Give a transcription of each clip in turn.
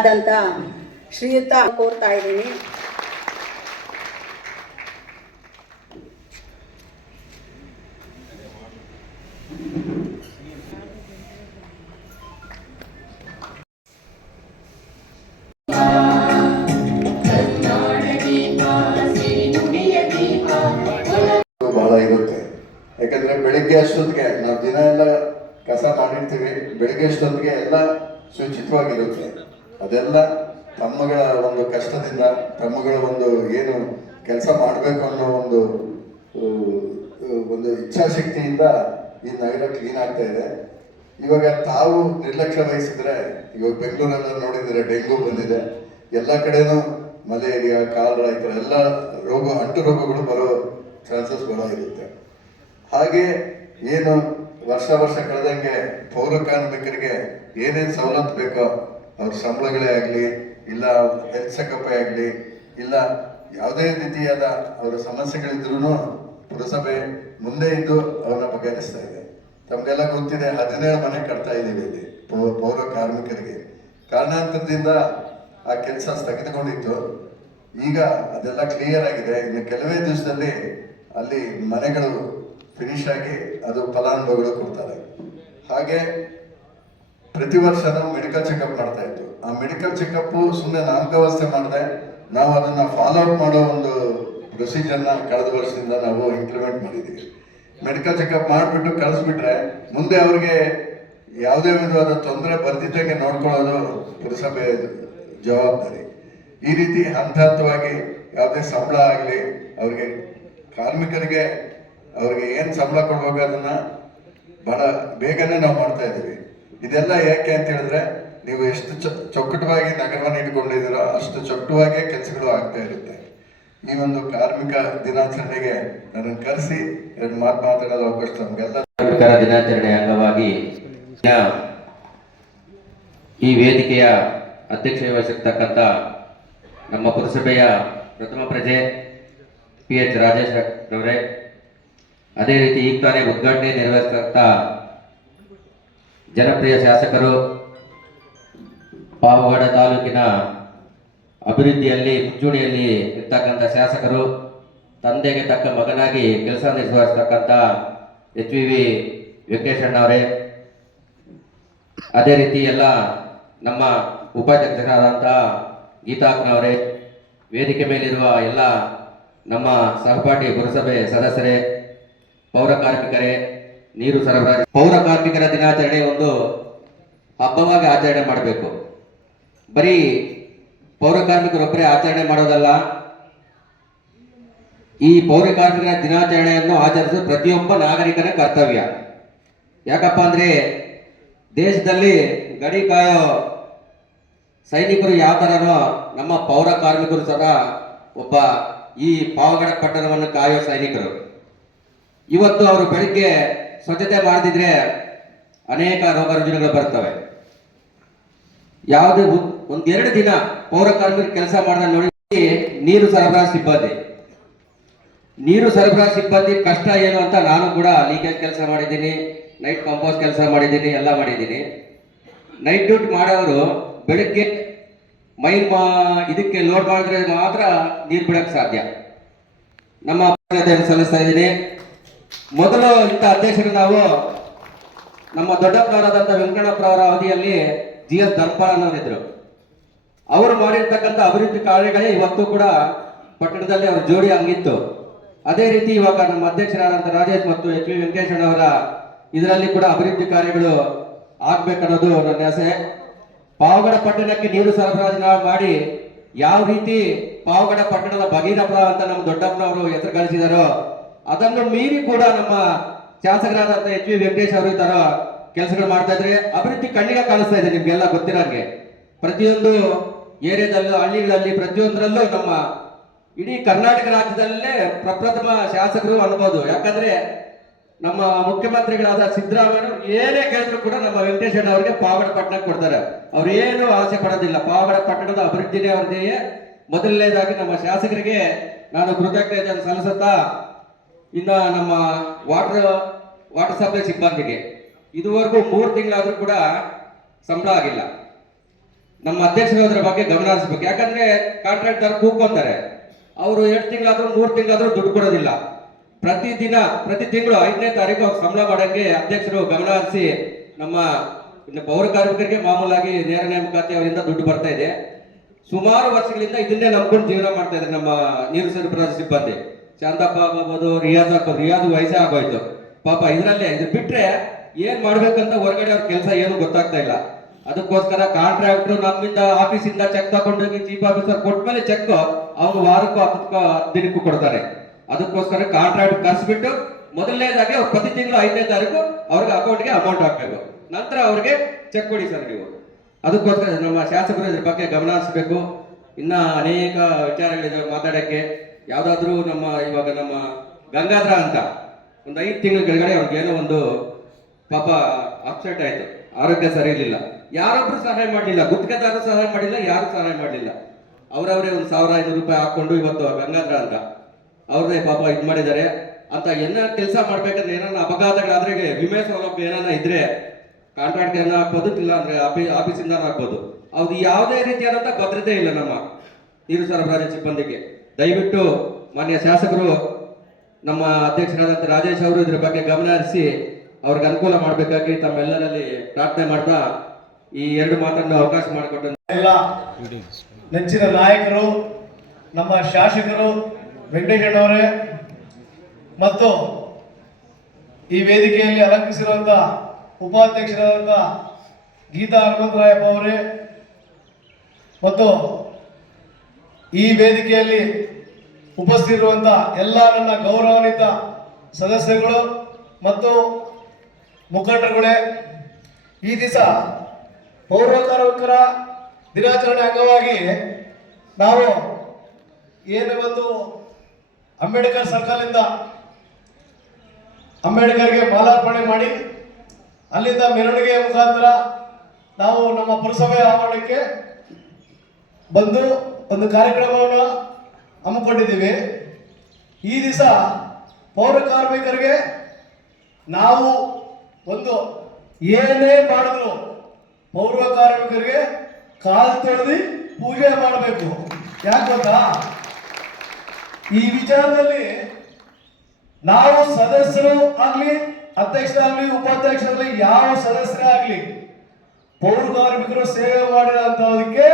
ಶಾಸಕರಾದಂಥ ಶ್ರೀಯುತ ಕೋರ್ತಾ ಇದ್ದೀನಿ. ಬಹಳ ಇರುತ್ತೆ. ಯಾಕಂದ್ರೆ ಬೆಳಿಗ್ಗೆ ಅಷ್ಟೊತ್ತಿಗೆ ನಾವು ದಿನ ಎಲ್ಲ ಕಸ ಮಾಡಿರ್ತೀವಿ, ಬೆಳಿಗ್ಗೆ ಅಷ್ಟೊತ್ತಿಗೆ ಎಲ್ಲ ಶುಚಿತ್ವವಾಗಿರುತ್ತೆ. ಅದೆಲ್ಲ ತಮ್ಮಗಳ ಒಂದು ಕಷ್ಟದಿಂದ, ತಮ್ಮಗಳ ಒಂದು ಏನು ಕೆಲಸ ಮಾಡಬೇಕು ಅನ್ನೋ ಒಂದು ಇಚ್ಛಾಶಕ್ತಿಯಿಂದ ಈ ನಗರ ಕ್ಲೀನ್ ಆಗ್ತಾ ಇದೆ. ಇವಾಗ ತಾವು ನಿರ್ಲಕ್ಷ್ಯ ವಹಿಸಿದ್ರೆ, ಇವಾಗ ಬೆಂಗಳೂರೆಲ್ಲ ನೋಡಿದ್ರೆ ಡೆಂಗು ಬಂದಿದೆ, ಎಲ್ಲ ಕಡೆನೂ ಮಲೇರಿಯಾ, ಕಾಲರಾ ಈ ಥರ ಎಲ್ಲ ಅಂಟು ರೋಗಗಳು ಬರೋ ಚಾನ್ಸಸ್ ಬಹಳ ಇರುತ್ತೆ. ಹಾಗೆ ಏನು ವರ್ಷ ಕಳೆದಂಗೆ ಪೌರ ಕಾರ್ಮಿಕರಿಗೆ ಏನೇನು ಸವಲತ್ತು ಬೇಕೋ, ಅವ್ರ ಸಂಬಳಗಳೇ ಆಗಲಿ, ಇಲ್ಲ ಹೆಲ್ತ್ ಚೆಕಪ್ಪೇ ಆಗಲಿ, ಇಲ್ಲ ಯಾವುದೇ ರೀತಿಯಾದ ಅವರ ಸಮಸ್ಯೆಗಳಿದ್ರೂ ಪುರಸಭೆ ಮುಂದೆ ಇದ್ದು ಅವನ್ನ ಬಗೆಹರಿಸ್ತಾ ಇದೆ. ತಮಗೆಲ್ಲ ಗೊತ್ತಿದೆ, 17 ಮನೆ ಕಟ್ತಾ ಇದ್ದೀವಿ ಇಲ್ಲಿ ಪೌರ ಕಾರ್ಮಿಕರಿಗೆ. ಕಾರಣಾಂತರದಿಂದ ಆ ಕೆಲಸ ಸ್ಥಗಿತಗೊಂಡಿತ್ತು. ಈಗ ಅದೆಲ್ಲ ಕ್ಲಿಯರ್ ಆಗಿದೆ. ಇನ್ನು ಕೆಲವೇ ದಿವಸದಲ್ಲಿ ಅಲ್ಲಿ ಮನೆಗಳು ಫಿನಿಶ್ ಆಗಿ ಅದು ಫಲಾನುಭವಿಗಳು ಕೊಡ್ತಾರೆ. ಹಾಗೆ ಪ್ರತಿ ವರ್ಷ ನಾವು ಮೆಡಿಕಲ್ ಚೆಕಪ್ ಮಾಡ್ತಾ ಇತ್ತು. ಆ ಮೆಡಿಕಲ್ ಚೆಕಪ್ ಸುಮ್ಮನೆ ನಾಮಕಾವಸ್ಥೆ ಮಾಡಿದೆ, ನಾವು ಅದನ್ನ ಫಾಲೋ ಅಪ್ ಮಾಡೋ ಒಂದು ಪ್ರೊಸೀಜರ್ನ ಕಳೆದ ವರ್ಷದಿಂದ ನಾವು ಇಂಪ್ಲಿಮೆಂಟ್ ಮಾಡಿದ್ದೀವಿ. ಮೆಡಿಕಲ್ ಚೆಕಪ್ ಮಾಡಿಬಿಟ್ಟು ಕಳಿಸ್ಬಿಟ್ರೆ ಮುಂದೆ ಅವ್ರಿಗೆ ಯಾವುದೇ ವಿಧವಾದ ತೊಂದರೆ ಬರ್ದಿದ್ದಂಗೆ ನೋಡ್ಕೊಳ್ಳೋದು ಪುರಸಭೆ ಜವಾಬ್ದಾರಿ. ಈ ರೀತಿ ಹಂತವಾಗಿ ಯಾವುದೇ ಸಂಬಳ ಆಗಲಿ, ಅವ್ರಿಗೆ ಕಾರ್ಮಿಕರಿಗೆ ಅವ್ರಿಗೆ ಏನು ಸಂಬಳ ಕೊಡ್ಬೇಕು ಅದನ್ನ ಬಹಳ ಬೇಗನೆ ನಾವು ಮಾಡ್ತಾ ಇದ್ದೀವಿ. ಇದೆಲ್ಲ ಯಾಕೆ ಅಂತ ಹೇಳಿದ್ರೆ, ನೀವು ಎಷ್ಟು ಚೊಕ್ಕಟವಾಗಿ ನಗರವನ್ನು ಇಟ್ಕೊಂಡಿದ್ದೀರೋ ಅಷ್ಟು ಚೊಕ್ಕಟವಾಗಿ ಕೆಲಸಗಳು ಆಗ್ತಾ ಇರುತ್ತೆ. ಈ ಒಂದು ಕಾರ್ಮಿಕ ದಿನಾಚರಣೆಗೆ ನನ್ನನ್ನು ಕರೆಸಿ 2 ಮಾತು ಮಾತಾಡೋದು ಅವಕಾಶ ನಮಗೆಲ್ಲ. ಕಾರ್ಮಿಕರ ದಿನಾಚರಣೆ ಅಂಗವಾಗಿ ಈ ವೇದಿಕೆಯ ಅಧ್ಯಕ್ಷತೆ ವಹಿಸಿರ್ತಕ್ಕಂಥ ನಮ್ಮ ಪುರಸಭೆಯ ಪ್ರಥಮ ಪ್ರಜೆ PH ರಾಜೇಶ್ ಅವರೇ, ಅದೇ ರೀತಿ ಈಗ ತಾನೇ ಉದ್ಘಾಟನೆ ನೆರವೇರಿಸಿದಂಥ ಜನಪ್ರಿಯ ಶಾಸಕರು, ಪಾವಗಡ ತಾಲೂಕಿನ ಅಭಿವೃದ್ಧಿಯಲ್ಲಿ ಮುಂಚೂಣಿಯಲ್ಲಿ ಇರ್ತಕ್ಕಂಥ ಶಾಸಕರು, ತಂದೆಗೆ ತಕ್ಕ ಮಗನಾಗಿ ಕೆಲಸ ನಿರ್ವಹಿಸ್ತಕ್ಕಂಥ HVV ವೆಂಕಟೇಶಣ್ಣವರೇ, ಅದೇ ರೀತಿ ಎಲ್ಲ ನಮ್ಮ ಉಪಾಧ್ಯಕ್ಷರಾದಂಥ ಗೀತಾಕ್ಕನವರೇ, ವೇದಿಕೆ ಮೇಲಿರುವ ಎಲ್ಲ ನಮ್ಮ ಸಹಪಾಠಿ ಪುರಸಭೆ ಸದಸ್ಯರೇ, ಪೌರ ಕಾರ್ಮಿಕರೇ, ನೀರು ಸರಬರಾಜು. ಪೌರ ಕಾರ್ಮಿಕರ ದಿನಾಚರಣೆ ಒಂದು ಹಬ್ಬವಾಗಿ ಆಚರಣೆ ಮಾಡಬೇಕು. ಬರೀ ಪೌರ ಕಾರ್ಮಿಕರೊಬ್ಬರೇ ಆಚರಣೆ ಮಾಡೋದಲ್ಲ, ಈ ಪೌರ ಕಾರ್ಮಿಕರ ದಿನಾಚರಣೆಯನ್ನು ಆಚರಿಸುವುದು ಪ್ರತಿಯೊಬ್ಬ ನಾಗರಿಕನ ಕರ್ತವ್ಯ. ಯಾಕಪ್ಪ ಅಂದ್ರೆ ದೇಶದಲ್ಲಿ ಗಡಿ ಕಾಯೋ ಸೈನಿಕರು ಯಾವ ಥರನೋ ನಮ್ಮ ಪೌರ ಕಾರ್ಮಿಕರು ಸಹ ಒಬ್ಬ ಈ ಪಾವಗಡ ಪಟ್ಟಣವನ್ನು ಕಾಯೋ ಸೈನಿಕರು. ಇವತ್ತು ಅವರು ಬೆಳಿಗ್ಗೆ ಸ್ವಚ್ಛತೆ ಮಾಡದಿದ್ರೆ ಅನೇಕ ರೋಗ ರುಜಿನಗಳು ಬರ್ತವೆ. ಯಾವುದೇ 1-2 ದಿನ ಪೌರ ಕಾರ್ಮಿಕರು ಕೆಲಸ ಮಾಡಿದ ನೋಡಿ. ನೀರು ಸರಬರಾಜು ಸಿಬ್ಬಂದಿ ಕಷ್ಟ ಏನು ಅಂತ ನಾನು ಕೂಡ ಲೀಕೇಜ್ ಕೆಲಸ ಮಾಡಿದ್ದೀನಿ, ನೈಟ್ ಕಂಪೋಸ್ಟ್ ಕೆಲಸ ಮಾಡಿದ್ದೀನಿ, ಎಲ್ಲ ಮಾಡಿದ್ದೀನಿ. ನೈಟ್ ಡ್ಯೂಟಿ ಮಾಡೋರು ಬೆಳಗ್ಗೆ ಇದಕ್ಕೆ ಲೋಡ್ ಮಾಡಿದ್ರೆ ಮಾತ್ರ ನೀರು ಬಿಡಕ್ಕೆ ಸಾಧ್ಯ. ನಮ್ಮ ಸಲ್ಲಿಸ್ತಾ ಇದ್ದೀನಿ. ಮೊದಲು ಇಂಥ ಅಧ್ಯಕ್ಷರು ನಾವು ನಮ್ಮ ದೊಡ್ಡಪ್ಪನವರಾದಂಥ ವೆಂಕಣ್ಣಪ್ಪರವರ ಅವಧಿಯಲ್ಲಿ GS ಧರ್ಮಪಾಲನವರಿದ್ರು. ಅವರು ಮಾಡಿರ್ತಕ್ಕಂಥ ಅಭಿವೃದ್ಧಿ ಕಾರ್ಯಗಳೇ ಇವತ್ತು ಕೂಡ ಪಟ್ಟಣದಲ್ಲಿ ಅವರ ಜೋಡಿ ಹಂಗಿತ್ತು. ಅದೇ ರೀತಿ ಇವಾಗ ನಮ್ಮ ಅಧ್ಯಕ್ಷರಾದಂಥ ರಾಜೇಶ್ ಮತ್ತು HV ವೆಂಕಟೇಶಣ್ಣವರ ಇದರಲ್ಲಿ ಕೂಡ ಅಭಿವೃದ್ಧಿ ಕಾರ್ಯಗಳು ಆಗ್ಬೇಕನ್ನೋದು ನನ್ನ ಆಸೆ. ಪಾವಗಡ ಪಟ್ಟಣಕ್ಕೆ ನೀರು ಸರಬರಾಜು ಮಾಡಿ ಯಾವ ರೀತಿ ಪಾವಗಡ ಪಟ್ಟಣದ ಭಗೀರಥ ಅಂತ ನಮ್ಮ ದೊಡ್ಡಪ್ಪನವರು ಹೆಸರು ಗಳಿಸಿದಾರೋ ಅದನ್ನು ಮೀರಿ ಕೂಡ ನಮ್ಮ ಶಾಸಕರಾದಂಥ HV ವೆಂಕಟೇಶ್ ಅವರು ಈ ತರ ಕೆಲಸಗಳು ಮಾಡ್ತಾ ಇದ್ರೆ ಅಭಿವೃದ್ಧಿ ಕಣ್ಣಿಗೆ ಕಾಣಿಸ್ತಾ ಇದೆ. ನಿಮ್ಗೆಲ್ಲ ಗೊತ್ತಿರಂಗೆ ಪ್ರತಿಯೊಂದು ಏರಿಯಾದಲ್ಲೂ, ಹಳ್ಳಿಗಳಲ್ಲಿ, ಪ್ರತಿಯೊಂದರಲ್ಲೂ ನಮ್ಮ ಇಡೀ ಕರ್ನಾಟಕ ರಾಜ್ಯದಲ್ಲೇ ಪ್ರಪ್ರಥಮ ಶಾಸಕರು ಅನ್ಬೋದು. ಯಾಕಂದ್ರೆ ನಮ್ಮ ಮುಖ್ಯಮಂತ್ರಿಗಳಾದ ಸಿದ್ದರಾಮಯ್ಯ ಏನೇ ಕೇಳಿದ್ರು ಕೂಡ ನಮ್ಮ ವೆಂಕಟೇಶಣ್ಣ ಅವರಿಗೆ ಪಾವಗಡ ಪಟ್ಟಣಕ್ಕೆ ಕೊಡ್ತಾರೆ. ಅವ್ರು ಏನು ಆಸೆ ಪಡೋದಿಲ್ಲ. ಪಾವಗಡ ಪಟ್ಟಣದ ಅಭಿವೃದ್ಧಿನೇ ಅವ್ರದ್ದೇ. ಮೊದಲನೇದಾಗಿ ನಮ್ಮ ಶಾಸಕರಿಗೆ ನಾನು ಕೃತಜ್ಞತೆಯನ್ನು ಸಲ್ಲಿಸುತ್ತಾ, ಇನ್ನು ನಮ್ಮ ವಾಟರ್ ಸಪ್ಲೈ ಸಿಬ್ಬಂದಿಗೆ ಇದುವರೆಗೂ 3 ತಿಂಗಳಾದ್ರೂ ಕೂಡ ಸಂಬಳ ಆಗಿಲ್ಲ. ನಮ್ಮ ಅಧ್ಯಕ್ಷರು ಅದ್ರ ಬಗ್ಗೆ ಗಮನ ಹರಿಸ್ಬೇಕು. ಯಾಕಂದ್ರೆ ಕಾಂಟ್ರಾಕ್ಟರ್ ಕೂಗ್ಕೊಂತಾರೆ, ಅವರು 2 ತಿಂಗಳಾದ್ರೂ 3 ತಿಂಗಳಾದ್ರೂ ದುಡ್ಡು ಕೊಡೋದಿಲ್ಲ. ಪ್ರತಿ ತಿಂಗಳು 5ನೇ ತಾರೀಕು ಅವ್ರು ಸಂಬಳ ಮಾಡಂಗೆ ಅಧ್ಯಕ್ಷರು ಗಮನ ಹರಿಸಿ ನಮ್ಮ ಪೌರ ಕಾರ್ಮಿಕರಿಗೆ ಮಾಮೂಲಾಗಿ ನೇರ ನೇಮಕಾತಿ ಅವರಿಂದ ದುಡ್ಡು ಬರ್ತಾ ಇದೆ. ಸುಮಾರು ವರ್ಷಗಳಿಂದ ಇದನ್ನೇ ನಂಬ್ಕೊಂಡು ಜೀವನ ಮಾಡ್ತಾ ಇದ್ದಾರೆ ನಮ್ಮ ನೀರು ಸರಬರಾಜು ಸಿಬ್ಬಂದಿ. ಶಾಂತಪ್ಪ ಆಗ್ಬೋದು, ರಿಯಾಜ್ ಆಗ್ಬೋದು. ರಿಯಾಜ್ ವಯಸ್ಸೇ ಆಗೋಯ್ತು ಪಾಪ. ಇದ್ರಲ್ಲೇ ಇದು ಬಿಟ್ರೆ ಏನ್ ಮಾಡ್ಬೇಕಂತ ಹೊರಗಡೆ ಅವ್ರ ಕೆಲಸ ಏನು ಗೊತ್ತಾಗ್ತಾ ಇಲ್ಲ. ಅದಕ್ಕೋಸ್ಕರ ಕಾಂಟ್ರಾಕ್ಟರ್ ನಮ್ಮಿಂದ ಆಫೀಸಿಂದ ಚೆಕ್ ತಗೊಂಡೋಗಿ ಚೀಫ್ ಆಫೀಸರ್ ಕೊಟ್ಮೇಲೆ ಚೆಕ್ ಅವ್ನು ವಾರಕ್ಕೂ 10 ದಿನಕ್ಕೂ ಕೊಡ್ತಾರೆ. ಅದಕ್ಕೋಸ್ಕರ ಕಾಂಟ್ರಾಕ್ಟ್ ಕರ್ಸ್ಬಿಟ್ಟು ಮೊದಲನೇದಾಗಿ ಅವ್ರು ಪ್ರತಿ ತಿಂಗಳು 5ನೇ ತಾರೀಕು ಅವ್ರಿಗೆ ಅಕೌಂಟ್ಗೆ ಅಮೌಂಟ್ ಹಾಕ್ಬೇಕು. ನಂತರ ಅವ್ರಿಗೆ ಚೆಕ್ ಕೊಡಿ ಸರ್ ನೀವು. ಅದಕ್ಕೋಸ್ಕರ ನಮ್ಮ ಶಾಸಕರು ಇದ್ರ ಬಗ್ಗೆ ಗಮನ ಹರಿಸಬೇಕು. ಇನ್ನ ಅನೇಕ ವಿಚಾರಗಳಿದೆ ಮಾತಾಡಕ್ಕೆ. ಯಾವ್ದಾದ್ರು ಇವಾಗ ನಮ್ಮ ಗಂಗಾಧರ ಅಂತ ಒಂದು 5 ತಿಂಗಳ ಕೆಳಗಡೆ ಅವ್ರಿಗೆ ಏನೋ ಒಂದು ಪಾಪ ಅಪ್ಸೆಟ್ ಆಯ್ತು, ಆರೋಗ್ಯ ಸರಿ ಇರಲಿಲ್ಲ. ಯಾರೊಬ್ರು ಸಹಾಯ ಮಾಡಲಿಲ್ಲ, ಗುತ್ತಿಗೆದಾರರು ಸಹಾಯ ಮಾಡಿಲ್ಲ, ಯಾರು ಸಹಾಯ ಮಾಡಲಿಲ್ಲ. ಅವರವರೇ ಒಂದು 1500 ರೂಪಾಯಿ ಹಾಕೊಂಡು ಇವತ್ತು ಗಂಗಾಧರ ಅಂತ ಅವ್ರನ್ನೇ ಪಾಪ ಇದು ಮಾಡಿದ್ದಾರೆ ಅಂತ. ಕೆಲಸ ಮಾಡ್ಬೇಕಾದ್ರೆ ಏನಾರ ಅಪಘಾತಗಳಾದ್ರೆ ವಿಮೆ ಸೌಲಭ್ಯ ಏನಾರ ಇದ್ರೆ ಕಾಂಟ್ರಾಕ್ಟ್ ಏನ ಹಾಕ್ಬೋದು, ಇಲ್ಲ ಅಂದ್ರೆ ಆಫೀಸಿಂದ ಹಾಕ್ಬೋದು. ಅವ್ರು ಯಾವುದೇ ರೀತಿಯಾದಂಥ ಭದ್ರತೆ ಇಲ್ಲ ನಮ್ಮ ನೀರು ಸರಬರಾಜು ಸಿಬ್ಬಂದಿಗೆ. ದಯವಿಟ್ಟು ಮಾನ್ಯ ಶಾಸಕರು, ನಮ್ಮ ಅಧ್ಯಕ್ಷರಾದಂಥ ರಾಜೇಶ್ ಅವರು ಇದ್ರ ಬಗ್ಗೆ ಗಮನ ಹರಿಸಿ ಅವ್ರಿಗೆ ಅನುಕೂಲ ಮಾಡಬೇಕಾಗಿ ತಮ್ಮೆಲ್ಲರಲ್ಲಿ ಪ್ರಾರ್ಥನೆ ಮಾಡ್ತಾ ಈ 2 ಮಾತನ್ನು ಅವಕಾಶ ಮಾಡಿಕೊಟ್ಟು ಎಲ್ಲ ನೆಚ್ಚಿನ ನಾಯಕರು, ನಮ್ಮ ಶಾಸಕರು ವೆಂಕಟೇಶಣ್ಣವರೇ ಮತ್ತು ಈ ವೇದಿಕೆಯಲ್ಲಿ ಅಲಂಕರಿಸಿರುವಂಥ ಉಪಾಧ್ಯಕ್ಷರಾದಂಥ ಗೀತಾ ಹನುಮಂತರಾಯಪ್ಪ ಅವರೇ ಮತ್ತು ಈ ವೇದಿಕೆಯಲ್ಲಿ ಉಪಸ್ಥಿತಿರುವಂಥ ಎಲ್ಲ ನನ್ನ ಗೌರವಾನ್ವಿತ ಸದಸ್ಯರುಗಳು ಮತ್ತು ಮುಖಂಡರುಗಳೇ, ಈ ದಿವಸ ಪೌರ ಕಾರ್ಮಿಕರ ದಿನಾಚರಣೆ ಅಂಗವಾಗಿ ನಾವು ಇವತ್ತು ಅಂಬೇಡ್ಕರ್ ಸರ್ಕಲ್ನಿಂದ ಅಂಬೇಡ್ಕರ್ಗೆ ಮಾಲಾರ್ಪಣೆ ಮಾಡಿ ಅಲ್ಲಿಂದ ಮೆರವಣಿಗೆಯ ಮುಖಾಂತರ ನಾವು ನಮ್ಮ ಪುರಸಭೆ ಆವರಣಕ್ಕೆ ಬಂದು ಒಂದು ಕಾರ್ಯಕ್ರಮವನ್ನು ಹಮ್ಮಿಕೊಂಡಿದ್ದೀವಿ. ಈ ದಿವಸ ಪೌರ ಕಾರ್ಮಿಕರಿಗೆ ನಾವು ಒಂದು ಏನೇ ಮಾಡಿದ್ರು ಪೌರ ಕಾರ್ಮಿಕರಿಗೆ ಕಾಲು ತೊಳೆದು ಪೂಜೆ ಮಾಡಬೇಕು. ಯಾಕೆ ಗೊತ್ತಾ? ಈ ವಿಚಾರದಲ್ಲಿ ನಾವು ಸದಸ್ಯರು ಆಗ್ಲಿ, ಅಧ್ಯಕ್ಷರಾಗ್ಲಿ, ಉಪಾಧ್ಯಕ್ಷರಾಗ್ಲಿ, ಯಾವ ಸದಸ್ಯರೇ ಆಗ್ಲಿ ಪೌರ ಕಾರ್ಮಿಕರು ಸೇವೆ ಮಾಡಿರೋಂಥದಕ್ಕೆ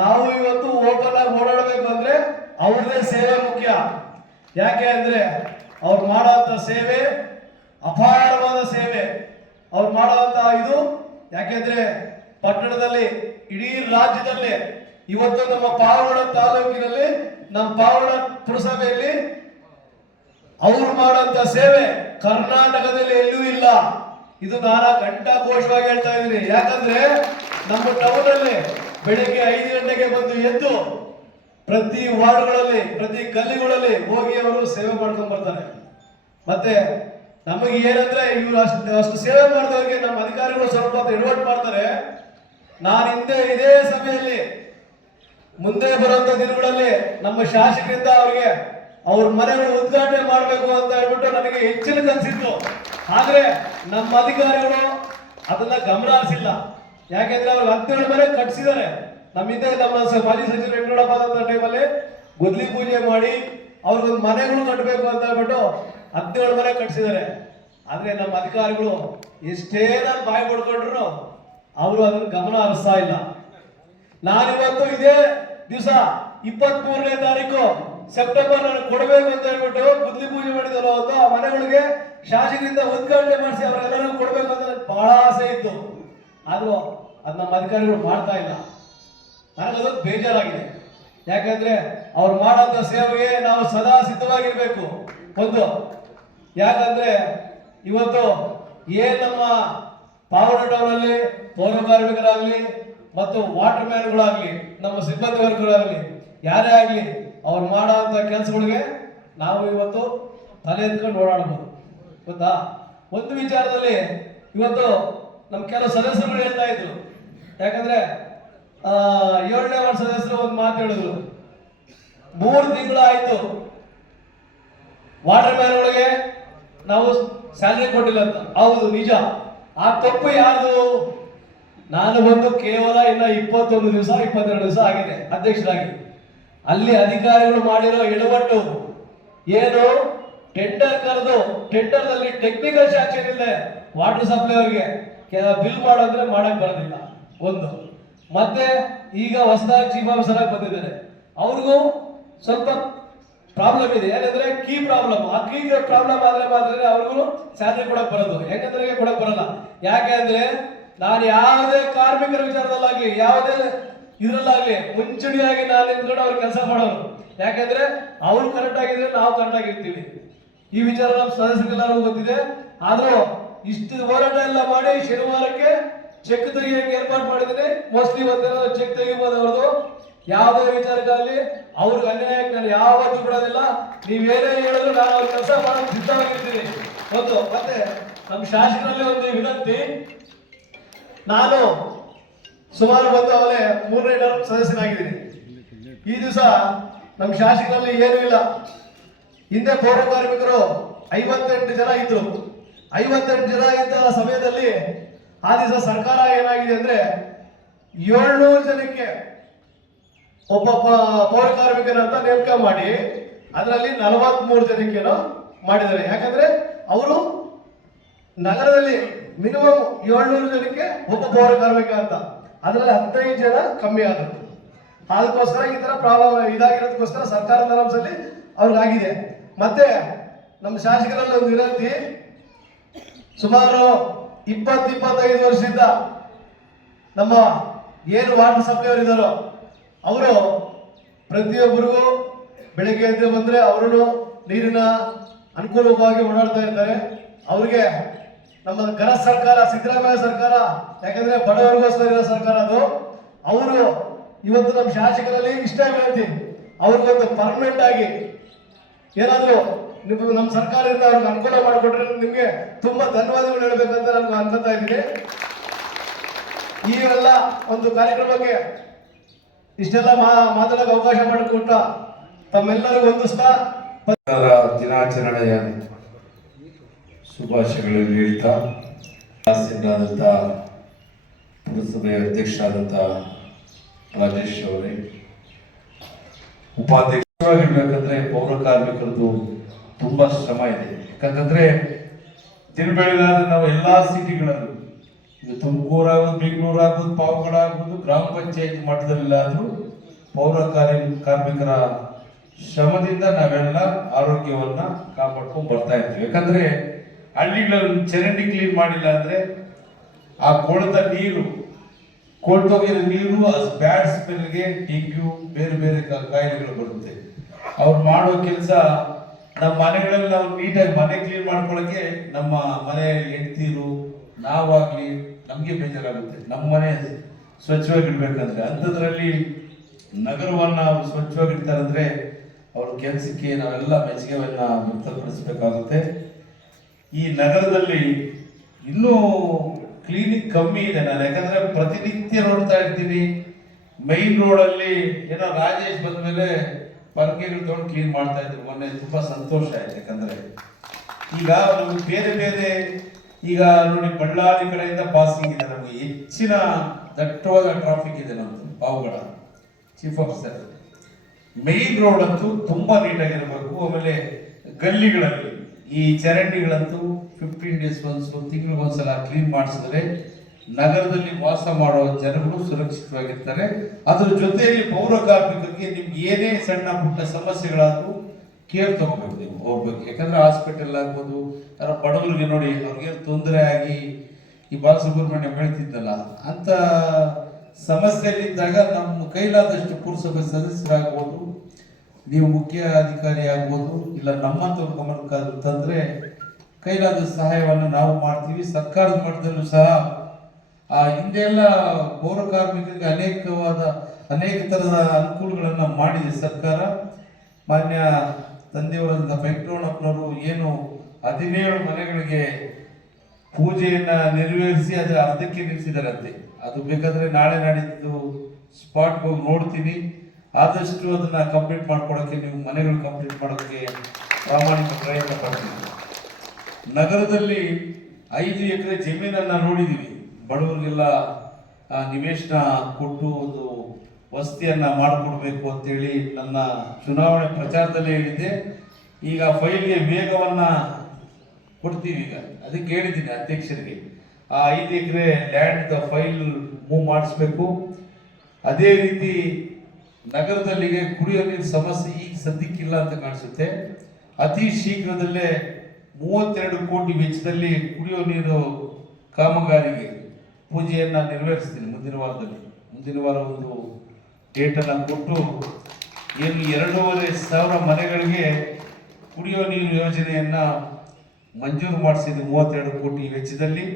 ನಾವು ಇವತ್ತು ಓಪನ್ ಆಗಿ ಓಡಾಡಬೇಕು ಅಂದ್ರೆ ಅವ್ರದೇ ಸೇವೆ ಮುಖ್ಯ. ಯಾಕೆ ಅಂದ್ರೆ ಅವ್ರು ಮಾಡೋಂಥ ಸೇವೆ ಅಪಾರವಾದ ಸೇವೆ. ಅವ್ರು ಮಾಡೋಂಥ ಇದು ಯಾಕೆಂದ್ರೆ ಪಟ್ಟಣದಲ್ಲಿ, ಇಡೀ ರಾಜ್ಯದಲ್ಲಿ ಇವತ್ತು ನಮ್ಮ ಪಾವಗಡ ತಾಲೂಕಿನಲ್ಲಿ, ನಮ್ಮ ಪಾವಗಡ ಪುರಸಭೆಯಲ್ಲಿ ಅವ್ರು ಮಾಡೋಂಥ ಸೇವೆ ಕರ್ನಾಟಕದಲ್ಲಿ ಎಲ್ಲೂ ಇಲ್ಲ. ಇದು ನಾನು ಘಂಟಾಘೋಷವಾಗಿ ಹೇಳ್ತಾ ಇದ್ದೀನಿ. ಯಾಕಂದ್ರೆ ನಮ್ಮ ಟೌನ್ ಅಲ್ಲಿ ಬೆಳಿಗ್ಗೆ 5 ಗಂಟೆಗೆ ಬಂದು ಎದ್ದು ಪ್ರತಿ ವಾರ್ಡ್ಗಳಲ್ಲಿ, ಪ್ರತಿ ಗಲ್ಲಿಗಳಲ್ಲಿ ಹೋಗಿ ಅವರು ಸೇವೆ ಮಾಡ್ಕೊಂಡು ಬರ್ತಾರೆ. ಮತ್ತೆ ನಮಗೆ ಏನಂದ್ರೆ ಇವರು ಅಷ್ಟು ಸೇವೆ ಮಾಡಿದವರಿಗೆ ನಮ್ಮ ಅಧಿಕಾರಿಗಳು ಸ್ವಲ್ಪ ಎಡವಟ್ಟು ಮಾಡ್ತಾರೆ. ನಾನು ಹಿಂದೆ ಇದೇ ಸಭೆಯಲ್ಲಿ ಮುಂದೆ ಬರುವಂತ ದಿನಗಳಲ್ಲಿ ನಮ್ಮ ಶಾಸಕರಿಂದ ಅವರಿಗೆ ಅವ್ರ ಮನೆಗಳು ಉದ್ಘಾಟನೆ ಮಾಡಬೇಕು ಅಂತ ಹೇಳ್ಬಿಟ್ಟು ನನಗೆ ಹೆಚ್ಚಿನ ಕನಸಿತ್ತು. ಆದ್ರೆ ನಮ್ಮ ಅಧಿಕಾರಿಗಳು ಅದನ್ನ ಗಮನ ಹರಿಸಿಲ್ಲ. ಯಾಕೆಂದ್ರೆ ಅವ್ರು 17 ಮನೆ ಕಟ್ಸಿದ್ದಾರೆ. ನಮ್ಮ ಹಿಂದೆ ನಮ್ಮ ಮಾಜಿ ಸಚಿವರು ವೆಂಕಟಪ್ಪ ಅಂತ ಟೈಮಲ್ಲಿ ಗುದ್ಲಿ ಪೂಜೆ ಮಾಡಿ ಅವ್ರಿಗೊಂದು ಮನೆಗಳು ಕಟ್ಟಬೇಕು ಅಂತ ಹೇಳ್ಬಿಟ್ಟು 17 ಮನೆ ಕಟ್ಸಿದ್ದಾರೆ. ಆದ್ರೆ ನಮ್ಮ ಅಧಿಕಾರಿಗಳು ಎಷ್ಟೇ ನಾನು ಬಾಯಿ ಪಡ್ಕೊಂಡ್ರು ಅವರು ಅದನ್ನ ಗಮನ ಹರಿಸ್ತಾ ಇಲ್ಲ. ನಾನಿವತ್ತು ಇದೇ ದಿವಸ 23ನೇ ತಾರೀಕು ಸೆಪ್ಟೆಂಬರ್ ನಾನು ಕೊಡಬೇಕು ಅಂತ ಹೇಳ್ಬಿಟ್ಟು ಗುದ್ಲಿ ಪೂಜೆ ಮಾಡಿದಲ್ಲ ಅವತ್ತು ಆ ಮನೆಗಳಿಗೆ ಶಾಸಕರಿಂದ ಉದ್ಘಾಟನೆ ಮಾಡಿಸಿ ಅವರೆಲ್ಲರಿಗೂ ಕೊಡಬೇಕು ಅಂತ ಬಹಳ ಆಸೆ ಇತ್ತು. ಆದ್ರೂ ಅದು ನಮ್ಮ ಅಧಿಕಾರಿಗಳು ಮಾಡ್ತಾ ಇಲ್ಲ. ನನಗದು ಬೇಜಾರಾಗಿದೆ. ಯಾಕಂದ್ರೆ ಅವ್ರು ಮಾಡೋಂಥ ಸೇವೆಗೆ ನಾವು ಸದಾ ಸಿದ್ಧವಾಗಿರ್ಬೇಕು. ಒಂದು ಯಾಕಂದ್ರೆ ಇವತ್ತು ಏನ್ ನಮ್ಮ ಪಾವಗಡ ಟೌನ್ ಅಲ್ಲಿ ಪೌರ ಕಾರ್ಮಿಕರಾಗ್ಲಿ ಮತ್ತು ವಾಟರ್ ಮ್ಯಾನ್ಗಳಾಗ್ಲಿ, ನಮ್ಮ ಸಿಬ್ಬಂದಿ ವರ್ಗರಾಗ್ಲಿ, ಯಾರೇ ಆಗ್ಲಿ ಅವ್ರು ಮಾಡೋಂಥ ಕೆಲಸಗಳಿಗೆ ನಾವು ಇವತ್ತು ತಲೆ ಎತ್ಕೊಂಡು ಓಡಾಡ್ಬೋದು. ಗೊತ್ತಾ? ಒಂದು ವಿಚಾರದಲ್ಲಿ ಇವತ್ತು ನಮ್ಮ ಕೆಲವು ಸದಸ್ಯರುಗಳು ಹೇಳ್ತಾ ಇದ್ರು. ಯಾಕಂದ್ರೆ 7ನೇ ವಾರ್ಡ್ ಸದಸ್ಯರು ಒಂದು ಮಾತು ಹೇಳಿದ್ರು, 3 ತಿಂಗಳು ಆಯ್ತು ವಾಟರ್ ಮ್ಯಾನ್ ಒಳಗೆ ನಾವು ಸ್ಯಾಲರಿ ಕೊಟ್ಟಿಲ್ಲ ಅಂತ. ಹೌದು, ನಿಜ. ಆ ತಪ್ಪು ಯಾರ್ದು? ನಾನು ಬಂದು ಕೇವಲ ಇನ್ನ 21 ದಿವಸ 22 ದಿವಸ ಆಗಿದೆ ಅಧ್ಯಕ್ಷರಾಗಿ. ಅಲ್ಲಿ ಅಧಿಕಾರಿಗಳು ಮಾಡಿರೋ ಎಡವಟ್ಟು ಏನು, ಟೆಂಡರ್ ಕರೆದು ಟೆಂಡರ್ದಲ್ಲಿ ಟೆಕ್ನಿಕಲ್ ಶಾಕ್ಷನ್ ಇಲ್ಲ ವಾಟರ್ ಸಪ್ಲೈ ಅವರಿಗೆ ಬಿಲ್ ಮಾಡೋದ್ರೆ ಮಾಡಕ್ ಬರೋದಿಲ್ಲ ಒಂದು. ಮತ್ತೆ ಈಗ ಹೊಸದಾಗಿ ಚೀಫ್ ಆಫೀಸರ್ ಆಗಿ ಬಂದಿದ್ದಾರೆ, ಅವ್ರಿಗೂ ಸ್ವಲ್ಪ ಪ್ರಾಬ್ಲಮ್ ಇದೆ. ಏನಂದ್ರೆ ಕೀ ಪ್ರಾಬ್ಲಮ್, ಆ ಕೀ ಪ್ರಾಬ್ಲಮ್ ಆದ್ರೆ ಮಾತ್ರ ಅವ್ರಿಗೂ ಸ್ಯಾಲರಿ ಕೊಡಕ್ ಬರೋದು, ಹೆಂಗಂದ್ರೆ ಕೊಡಕ್ ಬರಲ್ಲ. ಯಾಕೆ ಅಂದ್ರೆ ನಾನು ಯಾವುದೇ ಕಾರ್ಮಿಕರ ವಿಚಾರದಲ್ಲಾಗ್ಲಿ ಯಾವುದೇ ಇದ್ರಲ್ಲಾಗ್ಲಿ ಮುಂಚೂಣಿಯಾಗಿ ನಾನು ನಿಂತ್ಕೊಂಡು ಅವ್ರು ಕೆಲಸ ಮಾಡೋರು. ಯಾಕಂದ್ರೆ ಅವ್ರು ಕರೆಕ್ಟ್ ಆಗಿದ್ರೆ ನಾವು ಕರೆಕ್ಟ್ ಆಗಿರ್ತೀವಿ. ಈ ವಿಚಾರ ನಮ್ಮ ಸದಸ್ಯರಿಗೆಲ್ಲರಿಗೂ ಗೊತ್ತಿದೆ. ಆದ್ರೂ ಇಷ್ಟು ಹೋರಾಟ ಎಲ್ಲ ಮಾಡಿ ಶನಿವಾರಕ್ಕೆ ಚೆಕ್ ತೆಗಿಯಕ್ಕೆ ಏರ್ಪಾಡು ಮಾಡಿದ್ದೀನಿ. ಮೋಸ್ಟ್ಲಿ ಇವತ್ತೆಲ್ಲ ಚೆಕ್ ತೆಗಿಬೋದು ಅವ್ರದ್ದು. ಯಾವುದೇ ವಿಚಾರಕ್ಕಾಗಲಿ ಅವ್ರಿಗೆ ಅನ್ಯಾಯಕ್ಕೆ ನಾನು ಯಾವತ್ತೂ ಬಿಡೋದಿಲ್ಲ. ನೀವೇನೇ ಹೇಳಿದ್ರು ನಾನು ಅವ್ರ ಕೆಲಸ ಮಾಡೋಕೆ ಸಿದ್ಧವಾಗಿರ್ತೀನಿ. ಒಂದು ಮತ್ತೆ ನಮ್ಮ ಶಾಸಕರಲ್ಲಿ ಒಂದು ವಿನಂತಿ, ನಾನು ಸುಮಾರು ಬಂದು ಅವಲೇ 3ನೇ ಟರ್ಮ್ ಸದಸ್ಯನಾಗಿದ್ದೀನಿ. ಈ ದಿವಸ ನಮ್ಮ ಶಾಸಕರಲ್ಲಿ ಏನೂ ಇಲ್ಲ. ಹಿಂದೆ ಪೌರ ಕಾರ್ಮಿಕರು 58 ಜನ ಇದ್ರು. 58 ಜನ ಇದ್ದ ಸಮಯದಲ್ಲಿ ಆ ದಿವಸ ಸರ್ಕಾರ ಏನಾಗಿದೆ ಅಂದ್ರೆ 700 ಜನಕ್ಕೆ ಒಬ್ಬ ಪೌರ ಕಾರ್ಮಿಕನಂತ ನೇಮಕ ಮಾಡಿ ಅದರಲ್ಲಿ 43 ಜನಕ್ಕೇನೋ ಮಾಡಿದ್ದಾರೆ. ಯಾಕಂದ್ರೆ ಅವರು ನಗರದಲ್ಲಿ ಮಿನಿಮಮ್ 700 ಜನಕ್ಕೆ ಒಬ್ಬ ಪೌರ ಕಾರ್ಮಿಕ ಅಂತ, ಅದರಲ್ಲಿ 15 ಜನ ಕಮ್ಮಿ ಆದರು. ಅದಕ್ಕೋಸ್ಕರ ಈ ತರ ಪ್ರಾಬ್ಲಮ್ ಇದಾಗಿರೋದಕ್ಕೋಸ್ಕರ ಸರ್ಕಾರದ ನಾಮ್ಸಲ್ಲಿ ಅವ್ರಿಗಾಗಿದೆ. ಮತ್ತೆ ನಮ್ಮ ಶಾಸಕರಲ್ಲಿ ಒಂದು ವಿನಂತಿ, ಸುಮಾರು 20-25 ವರ್ಷದಿಂದ ನಮ್ಮ ಏನು ವಾಟರ್ ಸಪ್ಲೈ ಅವರು ಇದ್ದಾರೋ ಅವರು ಪ್ರತಿಯೊಬ್ಬರಿಗೂ ಬೆಳಿಗ್ಗೆ ಎದ್ದು ಬಂದ್ರೆ ಅವರು ನೀರಿನ ಅನುಕೂಲವಾಗಿ ಓಡಾಡ್ತಾ ಇರ್ತಾರೆ. ಅವ್ರಿಗೆ ನಮ್ಮ ಘನ ಸರ್ಕಾರ ಸಿದ್ದರಾಮಯ್ಯ ಸರ್ಕಾರ, ಯಾಕಂದ್ರೆ ಬಡವರಿಗೋಸ್ಕರ ಇರೋ ಸರ್ಕಾರ ಅದು. ಅವರು ಇವತ್ತು ನಮ್ಮ ಶಾಸಕರಲ್ಲಿ ಇಷ್ಟ ವಿನಂತಿ, ಅವ್ರಿಗೊಂದು ಪರ್ಮನೆಂಟ್ ಆಗಿ ಏನಾದ್ರು ನಮ್ಮ ಸರ್ಕಾರದಿಂದ ಅವ್ರಿಗೆ ಅನುಕೂಲ ಮಾಡಿಕೊಟ್ರೆ ನಿಮ್ಗೆ ತುಂಬಾ ಧನ್ಯವಾದಗಳು ಹೇಳ್ಬೇಕಂತ ನಾನು ಅನ್ಕೊತಾ ಇದ್ದೀನಿ. ಈ ಎಲ್ಲ ಒಂದು ಕಾರ್ಯಕ್ರಮಕ್ಕೆ ಇಷ್ಟೆಲ್ಲ ಮಾತಾಡೋಕೆ ಅವಕಾಶ ಮಾಡಿಕೊಟ್ಟ ತಮ್ಮೆಲ್ಲರಿಗೂ ಹೊಂದಿಸ್ತಾ ದಿನಾಚರಣೆಯ ಶುಭಾಶಯಗಳನ್ನು ಹೇಳ್ತಾ, ಶಾಸಕರಾದಂಥ ಪುರಸಭೆಯ ಅಧ್ಯಕ್ಷರಾದಂಥ ರಾಜೇಶ್ ಅವರೇ, ಉಪಾಧ್ಯಕ್ಷರಾಗಿರ್ಬೇಕಂದ್ರೆ ಪೌರ ಕಾರ್ಮಿಕರದ್ದು ತುಂಬಾ ಶ್ರಮ ಇದೆ. ಯಾಕಂತಂದ್ರೆ ದಿನಬೆಳಗಾದ್ರೆ ನಾವು ಎಲ್ಲಾ ಸಿಟಿಗಳಲ್ಲೂ, ತುಮಕೂರು ಆಗೋದು, ಬೆಂಗಳೂರು ಆಗೋದು, ಪಾವಗಡ ಆಗೋದು, ಗ್ರಾಮ ಪಂಚಾಯತ್ ಮಟ್ಟದಲ್ಲಾದ್ರೂ ಪೌರ ಕಾರ್ಮಿಕರ ಶ್ರಮದಿಂದ ನಾವೆಲ್ಲ ಆರೋಗ್ಯವನ್ನ ಕಾಪಾಡ್ಕೊಂಡು ಬರ್ತಾ ಇರ್ತೀವಿ. ಯಾಕಂದ್ರೆ ಹಳ್ಳಿಗಳಲ್ಲಿ ಚರಂಡಿ ಕ್ಲೀನ್ ಮಾಡಿಲ್ಲ ಅಂದ್ರೆ ಆ ಕೊಳದ ನೀರು, ಕೊಳ್ತೋಗಿರೋ ನೀರು ಬ್ಯಾಡ್ ಸ್ಮೆಲ್ಗೆ ಡೆಂಗ್ಯೂ ಬೇರೆ ಬೇರೆ ಕಾಯಿಲೆಗಳು ಬರುತ್ತೆ. ಅವ್ರು ಮಾಡೋ ಕೆಲಸ ನಮ್ಮ ಮನೆಗಳಲ್ಲಿ ನಾವು ನೀಟಾಗಿ ಮನೆ ಕ್ಲೀನ್ ಮಾಡ್ಕೊಳ್ಳೋಕೆ ನಮ್ಮ ಮನೆ ಹೆಂಡ್ತೀರು ನಾವಾಗ್ಲಿ ನಮ್ಗೆ ಬೇಜಾರಾಗುತ್ತೆ. ನಮ್ಮ ಮನೆ ಸ್ವಚ್ಛವಾಗಿಡ್ಬೇಕಂದ್ರೆ ಅಂಥದ್ರಲ್ಲಿ ನಗರವನ್ನ ಅವ್ರು ಸ್ವಚ್ಛವಾಗಿರ್ತಾರಂದ್ರೆ ಅವ್ರ ಕೆಲಸಕ್ಕೆ ನಾವೆಲ್ಲ ಮೆಚ್ಚುಗೆಯನ್ನ ವ್ಯಕ್ತಪಡಿಸಬೇಕಾಗುತ್ತೆ. ಈ ನಗರದಲ್ಲಿ ಇನ್ನೂ ಕ್ಲೀನಿಕ್ ಕಮ್ಮಿ ಇದೆ. ನಾನು ಯಾಕಂದ್ರೆ ಪ್ರತಿನಿತ್ಯ ನೋಡ್ತಾ ಇರ್ತೀನಿ, ಮೈನ್ ರೋಡಲ್ಲಿ ಏನೋ ರಾಜೇಶ್ ಬಂದ ಮೇಲೆ ಪರ್ಕೆಗಳು ತಗೊಂಡು ಕ್ಲೀನ್ ಮಾಡ್ತಾ ಇದ್ರು. ಮೊನ್ನೆ ತುಂಬಾ ಸಂತೋಷ ಆಯ್ತು. ಯಾಕಂದ್ರೆ ಈಗ ನಮ್ಗೆ ಬೇರೆ ಬೇರೆ, ಈಗ ನೋಡಿ ಬಳ್ಳಾರಿ ಕಡೆಯಿಂದ ಪಾಸಿಂಗ್ ಇದೆ, ನಮಗೆ ಹೆಚ್ಚಿನ ದಟ್ಟವಾದ ಟ್ರಾಫಿಕ್ ಇದೆ ನಮ್ದು Pavagada. Chief officer main road ಅಂತೂ ತುಂಬಾ ನೀಟಾಗಿರ್ಬೇಕು. ಆಮೇಲೆ ಗಲ್ಲಿಗಳಲ್ಲಿ ಈ ಚರಂಡಿಗಳಂತೂ 15 ಡೇಸ್ ಒಂದ್ಸಲ, ತಿಂಗಳಿಗೊಂದ್ಸಲ ಕ್ಲೀನ್ ಮಾಡಿಸಿದ್ರೆ ನಗರದಲ್ಲಿ ವಾಸ ಮಾಡೋ ಜನಗಳು ಸುರಕ್ಷಿತವಾಗಿರ್ತಾರೆ. ಅದ್ರ ಜೊತೆಯಲ್ಲಿ ಪೌರ ಕಾರ್ಮಿಕರಿಗೆ ನಿಮ್ಗೆ ಏನೇ ಸಣ್ಣ ಪುಟ್ಟ ಸಮಸ್ಯೆಗಳಾದ್ರೂ ಕೇರ್ ತಗೋಬೇಕು ನೀವು ಅವ್ರ ಬಗ್ಗೆ. ಯಾಕಂದ್ರೆ ಹಾಸ್ಪಿಟಲ್ ಆಗ್ಬೋದು, ಯಾರೋ ಬಡವರಿಗೆ ನೋಡಿ ಅವ್ರಿಗೆ ತೊಂದರೆ ಆಗಿ ಈ ಬಾಲಸುಬ್ರಹ್ಮಣ್ಯ ಹೇಳ್ತಿದ್ದಲ್ಲ, ಅಂತ ಸಮಸ್ಯೆಯಲ್ಲಿದ್ದಾಗ ನಮ್ಮ ಕೈಲಾದಷ್ಟು ಪುರಸಭೆ ಸದಸ್ಯರಾಗ್ಬೋದು, ನೀವು ಮುಖ್ಯ ಅಧಿಕಾರಿ ಆಗ್ಬೋದು, ಇಲ್ಲ ನಮ್ಮಂಥವ್ರ ಗಮನಕ್ಕೆ ತಂದ್ರೆ ಕೈಲಾದ ಸಹಾಯವನ್ನು ನಾವು ಮಾಡ್ತೀವಿ. ಸರ್ಕಾರದ ಮಟ್ಟದಲ್ಲೂ ಸಹ ಹಿಂದೆ ಎಲ್ಲ ಪೌರ ಕಾರ್ಮಿಕರಿಗೆ ಅನೇಕ ತರದ ಅನುಕೂಲಗಳನ್ನ ಮಾಡಿದೆ ಸರ್ಕಾರ. ಮಾನ್ಯ ತಂದೆಯವರಾದ ವೆಂಕಟರಮಣಪ್ಪನವರು ಏನು 17 ಮನೆಗಳಿಗೆ ಪೂಜೆಯನ್ನ ನೆರವೇರಿಸಿ ಅದರ ಅರ್ಧಕ್ಕೆ ನಿಲ್ಲಿಸಿದಾರಂತೆ. ಅದು ಬೇಕಾದ್ರೆ ನಾಳೆ ನಾಡಿದ್ದು ಸ್ಪಾಟ್ ಹೋಗಿ ನೋಡ್ತೀನಿ. ಆದಷ್ಟು ಅದನ್ನ ಕಂಪ್ಲೀಟ್ ಮಾಡ್ಕೊಳಕ್ಕೆ, ನೀವು ಮನೆಗಳು ಕಂಪ್ಲೀಟ್ ಮಾಡೋಕ್ಕೆ ಪ್ರಾಮಾಣಿಕ ಪ್ರಯತ್ನ ಪಡ್ತೀವಿ. ನಗರದಲ್ಲಿ 5 ಎಕರೆ ಜಮೀನನ್ನ ನೋಡಿದೀವಿ, ಬಡವರಿಗೆಲ್ಲ ನಿವೇಶನ ಕೊಟ್ಟು ಒಂದು ವಸತಿಯನ್ನು ಮಾಡಿಕೊಡ್ಬೇಕು ಅಂತೇಳಿ ನನ್ನ ಚುನಾವಣೆ ಪ್ರಚಾರದಲ್ಲೇ ಹೇಳಿದ್ದೆ. ಈಗ ಫೈಲ್ಗೆ ವೇಗವನ್ನು ಕೊಡ್ತೀವಿ. ಈಗ ಅದಕ್ಕೆ ಹೇಳಿದ್ದೀನಿ ಅಧ್ಯಕ್ಷರಿಗೆ, ಆ 5 ಎಕರೆ ಲ್ಯಾಂಡ್ ಫೈಲ್ ಮೂವ್ ಮಾಡಿಸ್ಬೇಕು. ಅದೇ ರೀತಿ ನಗರದಲ್ಲಿಗೆ ಕುಡಿಯೋ ನೀರು ಸಮಸ್ಯೆ ಈಗ ಸದ್ಯಕ್ಕಿಲ್ಲ ಅಂತ ಕಾಣಿಸುತ್ತೆ. ಅತಿ ಶೀಘ್ರದಲ್ಲೇ 32 ಕೋಟಿ ವೆಚ್ಚದಲ್ಲಿ ಕುಡಿಯೋ ನೀರು ಕಾಮಗಾರಿಗೆ ಪೂಜೆಯನ್ನು ನೆರವೇರಿಸ್ತೀನಿ ಮುಂದಿನ ವಾರ ಒಂದು ಡೇಟನ್ನು ಕೊಟ್ಟು ಏನು 2,500 ಮನೆಗಳಿಗೆ ಕುಡಿಯೋ ನೀರು ಯೋಜನೆಯನ್ನು ಮಂಜೂರು ಮಾಡಿಸಿದ್ದು 32 ಕೋಟಿ ವೆಚ್ಚದಲ್ಲಿ.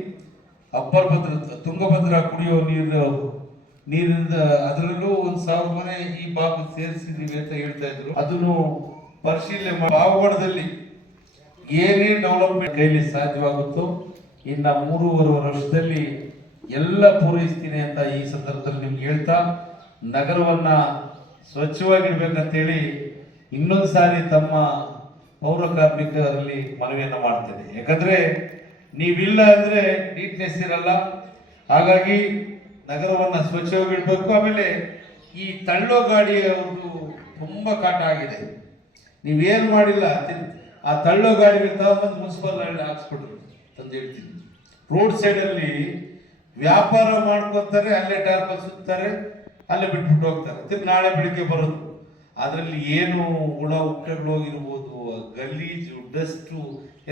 ಅಪ್ಪರ್ ಭದ್ರಾ ತುಂಗಭದ್ರಾ ಕುಡಿಯೋ ನೀರಿಂದ ಅದರಲ್ಲೂ 1,000 ಮನೆ ಈ ಭಾಗ ಸೇರಿಸಿದ್ದೀವಿ ಅಂತ ಹೇಳ್ತಾ ಇದ್ರು. ಅದನ್ನು ಪರಿಶೀಲನೆ ಪಾವಗಡದಲ್ಲಿ ಏನೇನು ಡೆವಲಪ್ಮೆಂಟ್ ಕೈಲಿ ಸಾಧ್ಯವಾಗುತ್ತೋ ಇನ್ನು 3.5 ವರ್ಷದಲ್ಲಿ ಎಲ್ಲ ಪೂರೈಸ್ತೀನಿ ಅಂತ ಈ ಸಂದರ್ಭದಲ್ಲಿ ನಿಮ್ಗೆ ಹೇಳ್ತಾ, ನಗರವನ್ನ ಸ್ವಚ್ಛವಾಗಿಡ್ಬೇಕಂತೇಳಿ ಇನ್ನೊಂದು ಸಾರಿ ತಮ್ಮ ಪೌರ ಕಾರ್ಮಿಕರಲ್ಲಿ ಮನವಿಯನ್ನು ಮಾಡ್ತೇನೆ. ಯಾಕಂದ್ರೆ ನೀವಿಲ್ಲ ಅಂದ್ರೆ ನೀಟ್ನೆಸ್ ಇರಲ್ಲ. ಹಾಗಾಗಿ ನಗರವನ್ನ ಸ್ವಚ್ಛವಾಗಿಡ್ಬೇಕು. ಆಮೇಲೆ ಈ ತಳ್ಳೋ ಗಾಡಿಯ ಒಂದು ತುಂಬಾ ಕಾಟ ಆಗಿದೆ. ನೀವೇನು ಮಾಡಿಲ್ಲ, ಆ ತಳ್ಳೋ ಗಾಡಿಗಳು ತಗೊಂಡ್ಬಂದು ಮುನ್ಸಿಪಲ್ ಹಾಕ್ಸ್ಬಿಟ್ರು ತಂದು ಹೇಳ್ತೀನಿ. ರೋಡ್ ಸೈಡಲ್ಲಿ ವ್ಯಾಪಾರ ಮಾಡ್ಕೊತಾರೆ, ಅಲ್ಲೇ ಟಾರ್ಪಲ್ ಸುತ್ತಾರೆ, ಅಲ್ಲೇ ಬಿಟ್ಬಿಟ್ಟು ಹೋಗ್ತಾರೆ. ತಿರ್ಗಿ ನಾಳೆ ಬೆಳಿಗ್ಗೆ ಬರೋದು. ಅದರಲ್ಲಿ ಏನು ಹುಳ ಹುಟ್ಟಗಳಿರ್ಬೋದು, ಗಲೀಜು, ಡಸ್ಟು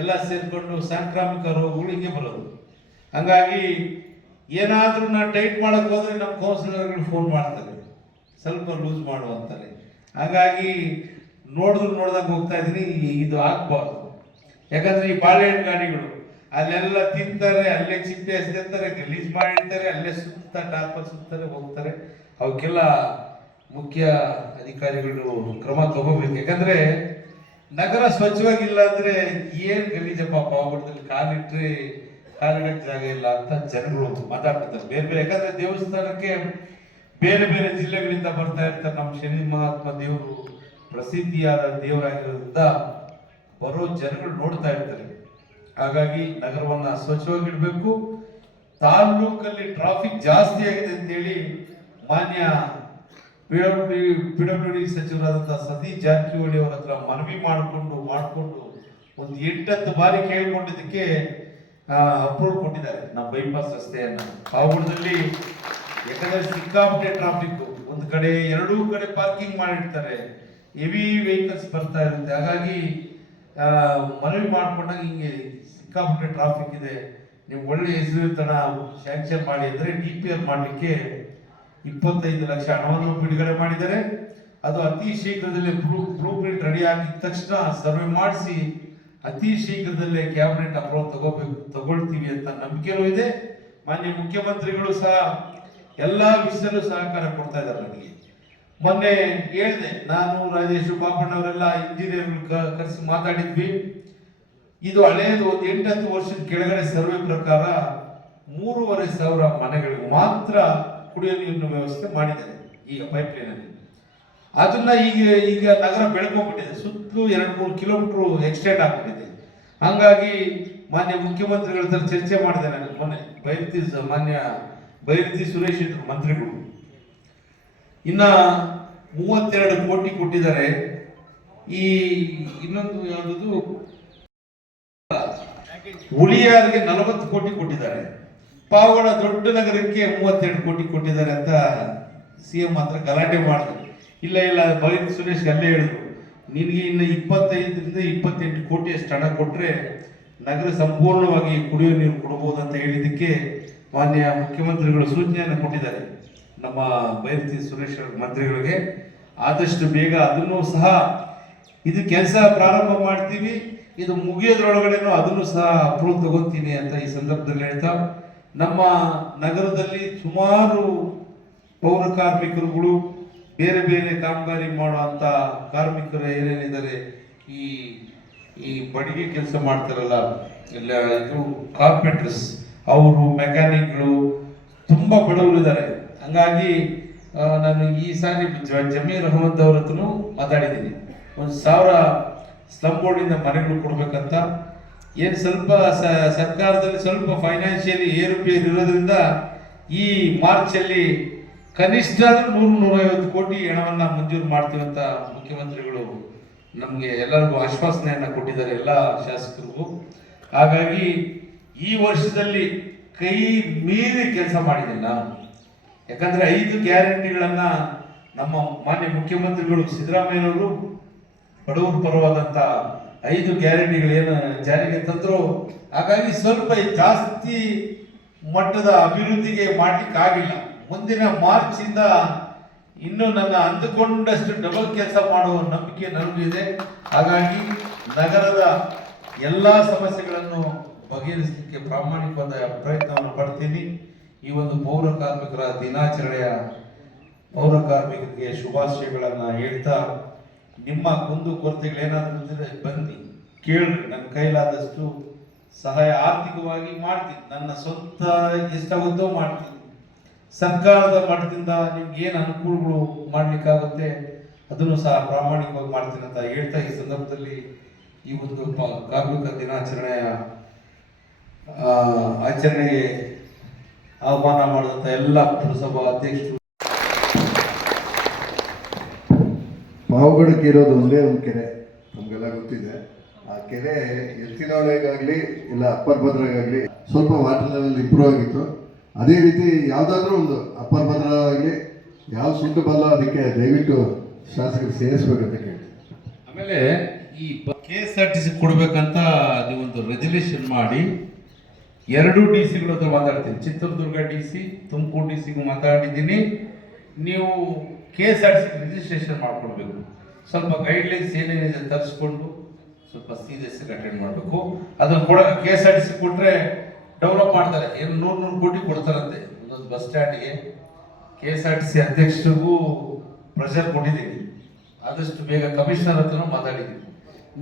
ಎಲ್ಲ ಸೇರ್ಕೊಂಡು ಸಾಂಕ್ರಾಮಿಕ ರೋಗಗಳು ಹಿಂಗೆ ಬರೋದು. ಹಂಗಾಗಿ ಏನಾದರೂ ನಾನು ಟೈಟ್ ಮಾಡೋಕೆ ಹೋದ್ರೆ ನಮ್ಮ ಕೌನ್ಸಿಲರ್ಗಳು ಫೋನ್ ಮಾಡ್ತಾರೆ, ಸ್ವಲ್ಪ ಲೂಸ್ ಮಾಡು ಅಂತಾರೆ. ಹಾಗಾಗಿ ನೋಡ್ದಂಗೆ ಹೋಗ್ತಾ ಇದ್ದೀನಿ. ಇದು ಆಗ್ಬಾರ್ದು. ಯಾಕಂದ್ರೆ ಈ ಬಾಳೆಹಣ್ಣು ಗಾಡಿಗಳು ಅಲ್ಲೆಲ್ಲ ತಿಂತಾರೆ, ಅಲ್ಲೇ ಚಿಪ್ಪೆ ಎಸ್ತಿರ್ತಾರೆ, ಗಲೀಜ್ ಮಾಡಿರ್ತಾರೆ, ಅಲ್ಲೇ ಟಾರ್ಪಲ್ ಸುತ್ತಾರೆ, ಹೋಗ್ತಾರೆ. ಅವಕ್ಕೆಲ್ಲ ಮುಖ್ಯ ಅಧಿಕಾರಿಗಳು ಕ್ರಮ ತಗೋಬೇಕು. ಯಾಕಂದ್ರೆ ನಗರ ಸ್ವಚ್ಛವಾಗಿಲ್ಲ ಅಂದ್ರೆ ಏನ್ ಗಲೀಜಪ್ಪ, ಪಾವಗಡದಲ್ಲಿ ಕಾಲಿಡಕ್ಕೆ ಜಾಗ ಇಲ್ಲ ಅಂತ ಜನಗಳು ಮಾತಾಡ್ತಾರೆ ಬೇರೆ ಬೇರೆ. ಯಾಕಂದ್ರೆ ದೇವಸ್ಥಾನಕ್ಕೆ ಬೇರೆ ಬೇರೆ ಜಿಲ್ಲೆಗಳಿಂದ ಬರ್ತಾ ಇರ್ತಾರೆ. ನಮ್ಮ ಶನಿ ಮಹಾತ್ಮ ದೇವರು ಪ್ರಸಿದ್ಧಿಯಾದ ದೇವರಾಗಿರೋದ್ರಿಂದ ಬರೋ ಜನಗಳು ನೋಡ್ತಾ ಇರ್ತಾರೆ. ಹಾಗಾಗಿ ನಗರವನ್ನ ಸ್ವಚ್ಛವಾಗಿಡ್ಬೇಕು. ತಾಲ್ಲೂಕಲ್ಲಿ ಟ್ರಾಫಿಕ್ ಜಾಸ್ತಿ ಆಗಿದೆ ಅಂತೇಳಿ ಮಾನ್ಯ PWD ಸಚಿವರಾದಂತಹ ಸತೀಶ್ ಜಾರಕಿಹೊಳಿ ಅವರ ಹತ್ರ ಮನವಿ ಮಾಡಿಕೊಂಡು ಒಂದು 8-10 ಬಾರಿ ಕೇಳ್ಕೊಂಡಿದ್ದಕ್ಕೆ ಅಪ್ರೂವ್ ಕೊಟ್ಟಿದ್ದಾರೆ ನಮ್ಮ ಬೈಪಾಸ್ ರಸ್ತೆಯನ್ನ ಪಾವಗಡದಲ್ಲಿ. ಯಾಕಂದ್ರೆ ಸಿಕ್ಕಾಪಟ್ಟೆ ಟ್ರಾಫಿಕ್, ಒಂದು ಕಡೆ 2 ಕಡೆ ಪಾರ್ಕಿಂಗ್ ಮಾಡಿರ್ತಾರೆ, ಹೆವಿ ವೆಹಿಕಲ್ಸ್ ಬರ್ತಾ ಇರುತ್ತೆ. ಹಾಗಾಗಿ ಮನವಿ ಮಾಡ್ಕೊಂಡಾಗ ಹಿಂಗೆ ಸಿಕ್ಕಾಪಟ್ಟೆ ಟ್ರಾಫಿಕ್ ಇದೆ, ನೀವು ಒಳ್ಳೆ ಹೆಸರುತನ ಸ್ಯಾಂಕ್ಷನ್ ಮಾಡಿ ಅಂದರೆ DPR ಮಾಡಲಿಕ್ಕೆ 25 ಲಕ್ಷ ಹಣವನ್ನು ಬಿಡುಗಡೆ ಮಾಡಿದ್ದಾರೆ. ಅದು ಅತಿ ಶೀಘ್ರದಲ್ಲೇ ಬ್ಲೂ ಪ್ರಿಂಟ್ ರೆಡಿ ಆಗಿದ ತಕ್ಷಣ ಸರ್ವೆ ಮಾಡಿಸಿ ಅತಿ ಶೀಘ್ರದಲ್ಲೇ ಕ್ಯಾಬಿನೆಟ್ ಅಪ್ರೂವ್ ತಗೊಳ್ತೀವಿ ಅಂತ ನಂಬಿಕೆನೂ ಇದೆ. ಮಾನ್ಯ ಮುಖ್ಯಮಂತ್ರಿಗಳು ಸಹ ಎಲ್ಲ ವಿಷಯದಲ್ಲೂ ಸಹಕಾರ ಕೊಡ್ತಾ ಇದ್ದಾರೆ. ನನಗೆ ಮೊನ್ನೆ ಹೇಳಿದೆ, ನಾನು ರಾಜೇಶ್ ಬಾಬಣ್ಣವರೆಲ್ಲ ಇಂಜಿನಿಯರ್ಗಳು ಕರೆಸಿ ಮಾತಾಡಿದ್ವಿ. ಇದು ಹಳೆಯದು, ಒಂದು 8-10 ವರ್ಷದ ಕೆಳಗಡೆ ಸರ್ವೆ ಪ್ರಕಾರ 3,500 ಮನೆಗಳಿಗೆ ಮಾತ್ರ ಕುಡಿಯೋ ನೀರಿನ ವ್ಯವಸ್ಥೆ ಮಾಡಿದ್ದಾರೆ ಈಗ ಪೈಪ್ಲೈನಲ್ಲಿ. ಅದನ್ನ ಈಗ ನಗರ ಬೆಳ್ಕೊಂಡ್ಬಿಟ್ಟಿದೆ, ಸುತ್ತಲೂ 2-3 ಕಿಲೋಮೀಟರ್ ಎಕ್ಸ್ಟೆಂಡ್ ಆಗ್ಬಿಟ್ಟಿದೆ. ಹಂಗಾಗಿ ಮಾನ್ಯ ಮುಖ್ಯಮಂತ್ರಿಗಳ ಹತ್ರ ಚರ್ಚೆ ಮಾಡಿದೆ ನಾನು ಮೊನ್ನೆ. ಮಾನ್ಯ ಬೈರತಿ ಸುರೇಶ್ ಇದ್ರು ಮಂತ್ರಿಗಳು. ಇನ್ನ 32 ಕೋಟಿ ಕೊಟ್ಟಿದ್ದಾರೆ. ಈ ಇನ್ನೊಂದು ಯಾವುದು ಉಳಿಯಾರಿಗೆ 40 ಕೋಟಿ ಕೊಟ್ಟಿದ್ದಾರೆ. ಪಾವಗಡ ದೊಡ್ಡ ನಗರಕ್ಕೆ 32 ಕೋಟಿ ಕೊಟ್ಟಿದ್ದಾರೆ ಅಂತ CM ಮಾತ್ರ ಗಲಾಟೆ ಮಾಡಿದ್ರು. ಇಲ್ಲ ಬೈರತಿ ಸುರೇಶ್ ಅಲ್ಲೇ ಹೇಳಿದ್ರು, ನಿನಗೆ ಇನ್ನು 25ರಿಂದ 28 ಕೋಟಿ ಅಷ್ಟು ಹಣ ಕೊಟ್ರೆ ನಗರ ಸಂಪೂರ್ಣವಾಗಿ ಕುಡಿಯೋ ನೀರು ಕೊಡಬಹುದು ಅಂತ ಹೇಳಿದ್ದಕ್ಕೆ ಮಾನ್ಯ ಮುಖ್ಯಮಂತ್ರಿಗಳು ಸೂಚನೆಯನ್ನು ಕೊಟ್ಟಿದ್ದಾರೆ ನಮ್ಮ ಬೈರತಿ ಸುರೇಶ್ ಮಂತ್ರಿಗಳಿಗೆ. ಆದಷ್ಟು ಬೇಗ ಅದನ್ನು ಸಹ ಇದು ಕೆಲಸ ಪ್ರಾರಂಭ ಮಾಡ್ತೀವಿ, ಇದು ಮುಗಿಯೋದ್ರೊಳಗಡೆನೂ ಅದನ್ನು ಸಹ ಅಪ್ರೂವ್ ತಗೋತೀನಿ ಅಂತ ಈ ಸಂದರ್ಭದಲ್ಲಿ ಹೇಳ್ತಾ, ನಮ್ಮ ನಗರದಲ್ಲಿ ಸುಮಾರು ಪೌರ ಕಾರ್ಮಿಕರುಗಳು ಬೇರೆ ಬೇರೆ ಕಾಮಗಾರಿ ಮಾಡುವಂತ ಕಾರ್ಮಿಕರು ಏನೇನಿದ್ದಾರೆ, ಈ ಬಡಿಗೆ ಕೆಲಸ ಮಾಡ್ತಾರಲ್ಲ, ಇಲ್ಲ ಇದು ಕಾರ್ಪೆಂಟರ್ಸ್, ಅವರು ಮೆಕ್ಯಾನಿಕ್ಗಳು ತುಂಬಾ ಬಡವರಿದ್ದಾರೆ. ಹಂಗಾಗಿ ನಾನು ಈ ಸಾರಿ ಜಮೀರ್ ಅಹಮದ್ ಅವ್ರ ಹತ್ರನೂ ಮಾತಾಡಿದ್ದೀನಿ. 1,000 ಸ್ಲಮ್ ಬೋರ್ಡಿಂದ ಮನೆಗಳು ಕೊಡ್ಬೇಕಂತ. ಏನು ಸ್ವಲ್ಪ ಸರ್ಕಾರದಲ್ಲಿ ಸ್ವಲ್ಪ ಫೈನಾನ್ಷಿಯಲಿ ಏರುಪೇರು ಇರೋದ್ರಿಂದ ಈ ಮಾರ್ಚಲ್ಲಿ ಕನಿಷ್ಠ 100-150 ಕೋಟಿ ಹಣವನ್ನು ಮಂಜೂರು ಮಾಡ್ತೀವಿ ಅಂತ ಮುಖ್ಯಮಂತ್ರಿಗಳು ನಮಗೆ ಎಲ್ಲರಿಗೂ ಆಶ್ವಾಸನೆಯನ್ನು ಕೊಟ್ಟಿದ್ದಾರೆ, ಎಲ್ಲ ಶಾಸಕರಿಗೂ. ಹಾಗಾಗಿ ಈ ವರ್ಷದಲ್ಲಿ ಕೈ ಮೀರಿ ಕೆಲಸ ಮಾಡಿದ್ದೀನಿ ನಾನು. ಯಾಕಂದರೆ 5 ಗ್ಯಾರಂಟಿಗಳನ್ನು ನಮ್ಮ ಮಾನ್ಯ ಮುಖ್ಯಮಂತ್ರಿಗಳು ಸಿದ್ದರಾಮಯ್ಯನವರು ಬಡವರ ಪರವಾದಂಥ 5 ಗ್ಯಾರಂಟಿಗಳೇನು ಜಾರಿಗೆ ತಂದರು. ಹಾಗಾಗಿ ಸ್ವಲ್ಪ ಜಾಸ್ತಿ ಮಟ್ಟದ ಅಭಿವೃದ್ಧಿಗೆ ಮಾಡಲಿಕ್ಕಾಗಿಲ್ಲ. ಮುಂದಿನ ಮಾರ್ಚಿಂದ ಇನ್ನು ನನ್ನ ಅಂದುಕೊಂಡಷ್ಟು ಡಬಲ್ ಕೆಲಸ ಮಾಡುವ ನಂಬಿಕೆ ನನಗೂ ಇದೆ. ಹಾಗಾಗಿ ನಗರದ ಎಲ್ಲ ಸಮಸ್ಯೆಗಳನ್ನು ಬಗೆಹರಿಸಲಿಕ್ಕೆ ಪ್ರಾಮಾಣಿಕವಾದ ಪ್ರಯತ್ನವನ್ನು ಪಡ್ತೀನಿ. ಈ ಒಂದು ಪೌರ ಕಾರ್ಮಿಕರ ದಿನಾಚರಣೆಯ ಪೌರ ಕಾರ್ಮಿಕರಿಗೆ ಶುಭಾಶಯಗಳನ್ನು ಹೇಳ್ತಾ, ನಿಮ್ಮ ಕುಂದು ಕೊರತೆಗಳೇನಾದರೂ ಇದ್ದರೆ ಬನ್ನಿ ಕೇಳ್ರಿ, ನನ್ನ ಕೈಲಾದಷ್ಟು ಸಹಾಯ ಆರ್ಥಿಕವಾಗಿ ಮಾಡ್ತೀನಿ, ನನ್ನ ಸ್ವಂತ ಎಷ್ಟಾಗುತ್ತೋ ಮಾಡ್ತೀನಿ. ಸರ್ಕಾರದ ಮಟ್ಟದಿಂದ ನಿಮ್ಗೆ ಏನು ಅನುಕೂಲಗಳು ಮಾಡಲಿಕ್ಕಾಗುತ್ತೆ ಅದನ್ನು ಸಹ ಪ್ರಾಮಾಣಿಕವಾಗಿ ಮಾಡ್ತೀನಿ ಅಂತ ಹೇಳ್ತಾ, ಈ ಸಂದರ್ಭದಲ್ಲಿ ಈ ಒಂದು ಕಾರ್ಮಿಕ ದಿನಾಚರಣೆಯ ಆಚರಣೆಗೆ ಆಹ್ವಾನ ಮಾಡಿದಂಥ ಎಲ್ಲ ಪುರಸಭಾ ಅಧ್ಯಕ್ಷರು. ಪಾವಗಡಕ್ಕೆ ಇರೋದು ಒಂದೇ ಒಂದು ಕೆರೆ, ನಮಗೆಲ್ಲ ಗೊತ್ತಿದೆ. ಆ ಕೆರೆ ಎತ್ತಿನೊಳಗಾಗಲಿ ಇಲ್ಲ ಅಪ್ಪರ್ ಭದ್ರಾಗಲಿ ಸ್ವಲ್ಪ ವಾಟರ್ ಲೆವೆಲ್ ಇಂಪ್ರೂವ್ ಆಗಿತ್ತು. ಅದೇ ರೀತಿ ಯಾವುದಾದ್ರೂ ಒಂದು ಅಪ್ಪರ್ ಭದ್ರಾ ಆಗಲಿ ಯಾವ ಸುಂಟು ಬಲ್ಲ ಅದಕ್ಕೆ ದಯವಿಟ್ಟು ಶಾಸಕರು ಸೇರಿಸ್ಬೇಕಂತ ಕೇಳಿ. ಆಮೇಲೆ ಈ KSRTC ಕೊಡ್ಬೇಕಂತ ನೀವೊಂದು ರೆಸಲ್ಯೂಷನ್ ಮಾಡಿ 2 DC ಹತ್ರ ಮಾತಾಡ್ತೀನಿ. ಚಿತ್ರದುರ್ಗ DC, ತುಮಕೂರು DC ಮಾತಾಡಿದ್ದೀನಿ. ನೀವು KSRTC ರಿಜಿಸ್ಟ್ರೇಷನ್ ಮಾಡ್ಕೊಳ್ಬೇಕು. ಸ್ವಲ್ಪ ಗೈಡ್ಲೈನ್ಸ್ ಏನೇನಿದೆ ತರಿಸ್ಕೊಂಡು ಸ್ವಲ್ಪ ಸೀರಿಯಸ್ಸಾಗಿ ಅಟೆಂಡ್ ಮಾಡಬೇಕು. ಅದನ್ನು KSRTC ಕೊಟ್ಟರೆ ಡೆವಲಪ್ ಮಾಡ್ತಾರೆ. ಏನು 100 ಕೋಟಿ ಕೊಡ್ತಾರಂತೆ ಒಂದೊಂದು ಬಸ್ ಸ್ಟ್ಯಾಂಡ್ಗೆ. KSRTC ಅಧ್ಯಕ್ಷರಿಗೂ ಪ್ರೆಷರ್ ಕೊಟ್ಟಿದ್ದೀನಿ, ಆದಷ್ಟು ಬೇಗ ಕಮಿಷನರ್ ಹತ್ರನೂ ಮಾತಾಡಿದ್ದೀನಿ.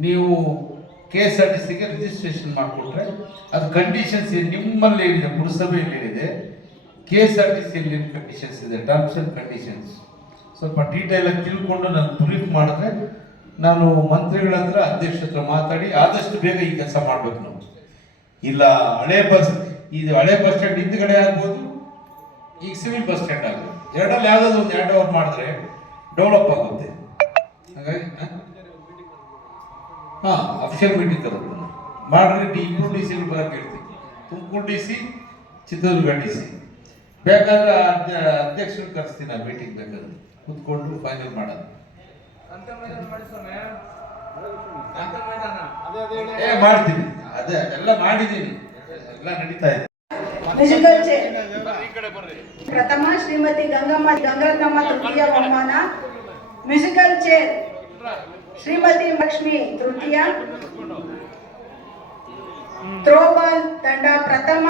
ನೀವು KSRTCಗೆ ರಿಜಿಸ್ಟ್ರೇಷನ್ ಮಾಡಿಕೊಟ್ರೆ ಅದು ಕಂಡೀಷನ್ಸ್ ನಿಮ್ಮಲ್ಲಿ ಏನಿದೆ, ಪುರಸಭೆಯಲ್ಲಿ ಏನಿದೆ, KSRTCಯಲ್ಲಿ ಏನು ಕಂಡೀಷನ್ಸ್ ಇದೆ, ಟರ್ಮ್ಸ್ ಆ್ಯಂಡ್ ಕಂಡೀಷನ್ಸ್ ಸ್ವಲ್ಪ ಡೀಟೇಲಾಗಿ ತಿಳ್ಕೊಂಡು ನಾನು ಬ್ರೀಫ್ ಮಾಡಿದ್ರೆ ನಾನು ಮಂತ್ರಿಗಳ ಹತ್ರ ಅಧ್ಯಕ್ಷರ ಹತ್ರ ಮಾತಾಡಿ ಆದಷ್ಟು ಬೇಗ ಈ ಕೆಲಸ ಮಾಡಬೇಕು ನಾವು. ಇಲ್ಲ ಹಳೆ ಬಸ್ ಸ್ಟ್ಯಾಂಡ್ ಹಿಂದ್ಗಡೆ ಆಗ್ಬೋದು, ಈಗ ಸಿವಿಲ್ ಬಸ್ ಸ್ಟ್ಯಾಂಡ್ ಆಗುತ್ತೆ. ಎರಡಲ್ಲಿ ಯಾವುದಾದ್ರು ಒಂದು ಹ್ಯಾಂಡ್ ಓವರ್ ಮಾಡಿದ್ರೆ ಡೆವಲಪ್ ಆಗುತ್ತೆ. ಹಾಗಾಗಿ ಅಫಿಷಿಯಲ್ ಮೀಟಿಂಗ್ ಕರೆದು ಮಾಡ್ರಿ. ಇಬ್ಬರು DC ಬರೋಕೆ ಹೇಳ್ತೀನಿ, ತುಮಕೂರು DC, ಚಿತ್ರದುರ್ಗ DC. ಬೇಕಾದ್ರೆ ಅಧ್ಯಕ್ಷರು ಕರೆಸ್ತೀನಿ ಆ ಮೀಟಿಂಗ್, ಬೇಕಾದ್ರೆ ಕೂತ್ಕೊಂಡು ಫೈನಲ್ ಮಾಡೋದು. ಮಾಡ್ತೀನಿ, ಅದೆಲ್ಲ ಮಾಡಿದ್ದೀನಿ, ಎಲ್ಲ ನಡೀತಾ ಇದೆ. ಮ್ಯೂಸಿಕಲ್ ಚೇರ್ ಪ್ರಥಮ ಶ್ರೀಮತಿ ಗಂಗರತ್ನಮ್ಮ ತೃತೀಯ ಬಹುಮಾನ. ಮ್ಯೂಸಿಕಲ್ ಚೇರ್ ಶ್ರೀಮತಿ ಲಕ್ಷ್ಮಿ ತೃತೀಯ. ಥ್ರೋಬಾಲ್ ತಂಡ ಪ್ರಥಮ